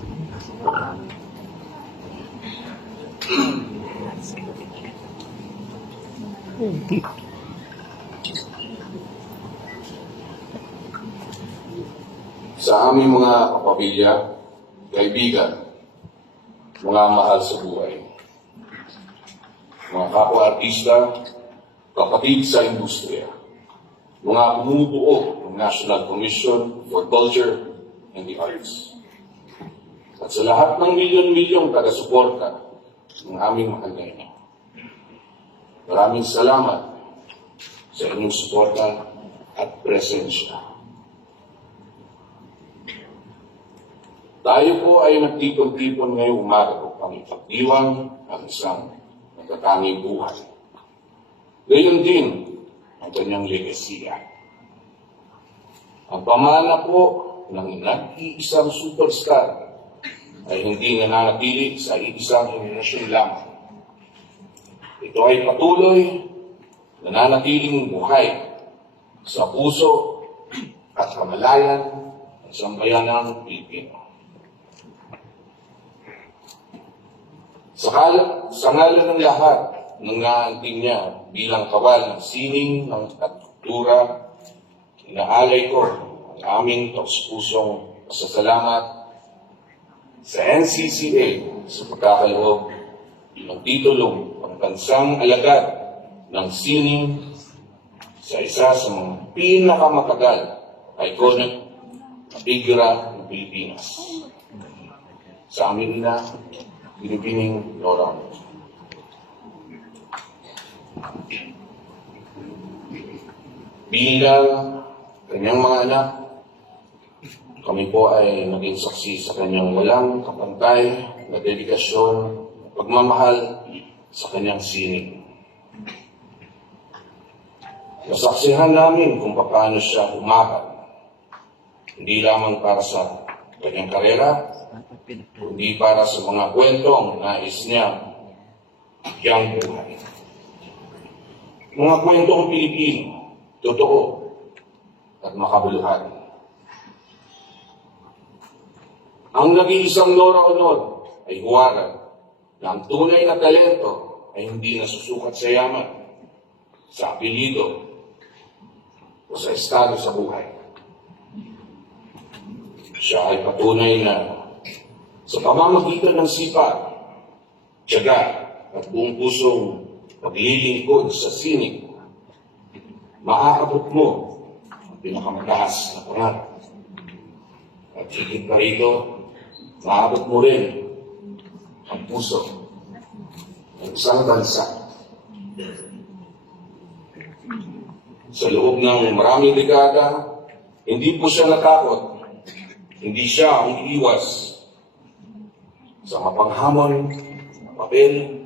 Sa aming mga kapamilya, kaibigan, mga mahal sa buhay, mga kapwa-artista, kapatid sa industriya, mga bumubuo ng National Commission for Culture and the Arts, at sa lahat ng milyon-milyong taga-suporta ng aming mahal na ina. Maraming salamat sa inyong suporta at presensya. Tayo po ay nagtipon-tipon ngayong umaga upang ipagdiwang ang isang natatanging buhay. Gayon din ang kanyang legasiya. Ang pamana po ng nag-iisang superstar ay hindi nananatili sa iisang henerasyon lamang. Ito ay patuloy nananatiling buhay sa puso at kamalayan ng sambayanang Pilipino. Sa ngalan ng lahat ng naanting niya bilang kawal ng sining ng kultura, inaalay ko ang aming taus-pusong pasasalamat sa NCCA sa pagkakaloob ng titulong pangbansang alagad ng sining sa isa sa mga pinakamatagal iconic na figura ng Pilipinas. Sa amin na Binibining Nora. Bilang kanyang mga anak, kami po ay naging saksi sa kanyang walang kapantay na dedikasyon, pagmamahal sa kanyang sining. Nasaksihan namin kung paano siya umakan, hindi lamang para sa kanyang karera, kundi para sa mga kwentong nais niya yang buhay. Mga kwentong Pilipino, totoo at makabuluhan. Ang nag-iisang Nora Honor ay huwaran na ang tunay na talento ay hindi nasusukat sa yaman, sa apelyido o sa estado sa buhay. Siya ay patunay na sa pamamagitan ng sipag, tiyaga at buong pusong paglilingkod sa sining, maaabot mo ang pinakamataas na pangarap. At higit pa rito, maaabot mo rin ang puso ng isang bansa. Sa loob ng maraming dekada, hindi po siya natakot, hindi siya ang iiwas sa mapanghamon na papel,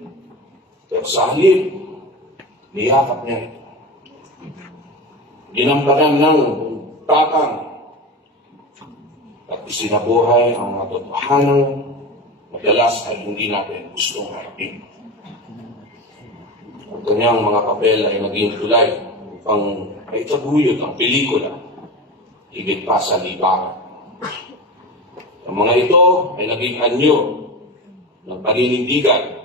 pero sa halip, niyakap niya ito. Ginampanan ng tatang at isinabuhay ang mga totohanang madalas ay hindi natin gustong harapin. Ang kanyang mga papel ay naging tulay upang maitaguyod ang pelikula, higit pa sa libangan. Ang mga ito ay naging anyo ng paninindigan,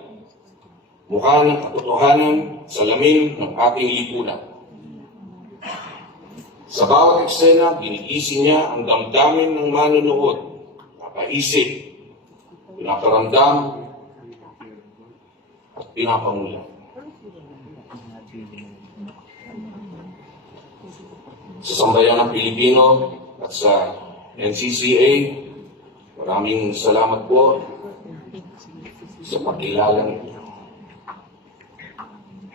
mukha ng katotohanan sa lamin ng ating lipunan. Sa bawat eksena, ginikisi niya ang damdamin ng manonood, napaisip, pinaparamdam, at pinapangulan. Sa sambayan ng Pilipino at sa NCCA, maraming salamat po sa pagkilala nito.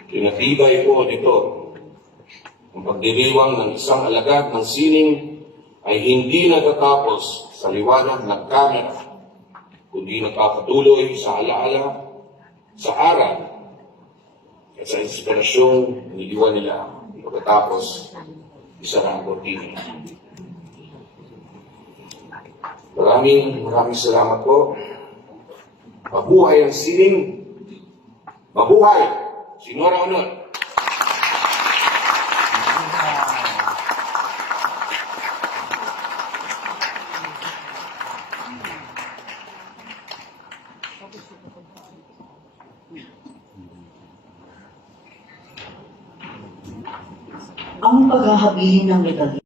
Pinatibay po nito ang pagdiriwang ng isang alagad ng sining ay hindi natatapos sa liwanag ng kamera, kundi nagpapatuloy sa alaala, sa aral, at sa inspirasyong iniiwan nila pagkatapos isara ang kortina. Maraming salamat po. Mabuhay ang sining. Mabuhay si Nora Honor. Ang paghahabilin ng legal